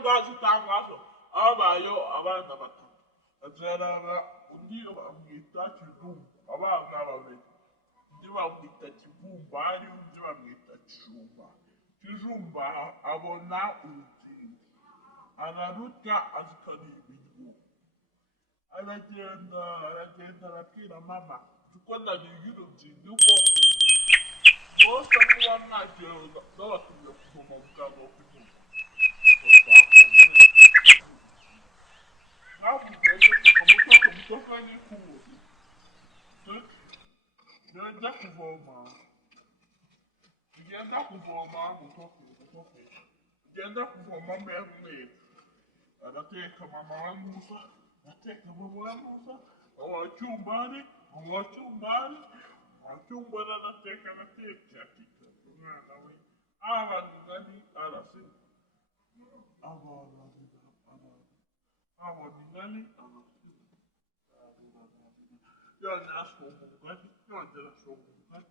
ngazi itangazo habayeho abana batatu azarara undi bamwita kizungu abana babiri undi bamwita kibumbari undi bamwita kijumba kijumba abona urutsinzi araruta azikana ibiryo aragenda arabwira mama kuko nariye urutsinzi ko bose kuba nagenda n'abasubira kuvoma bwabo kujumba Mutoka ni kuzi. Nenda kuvoma. Ngenda kuvoma mutoka. Ngenda kuvoma mbere. Agateka mama wa Musa. Agateka mama wa Musa. Awachumbani. Awachumbana agateka ati. Mwana we. Abangani arasi. Abangani arasi. You're not so good. You're not so good.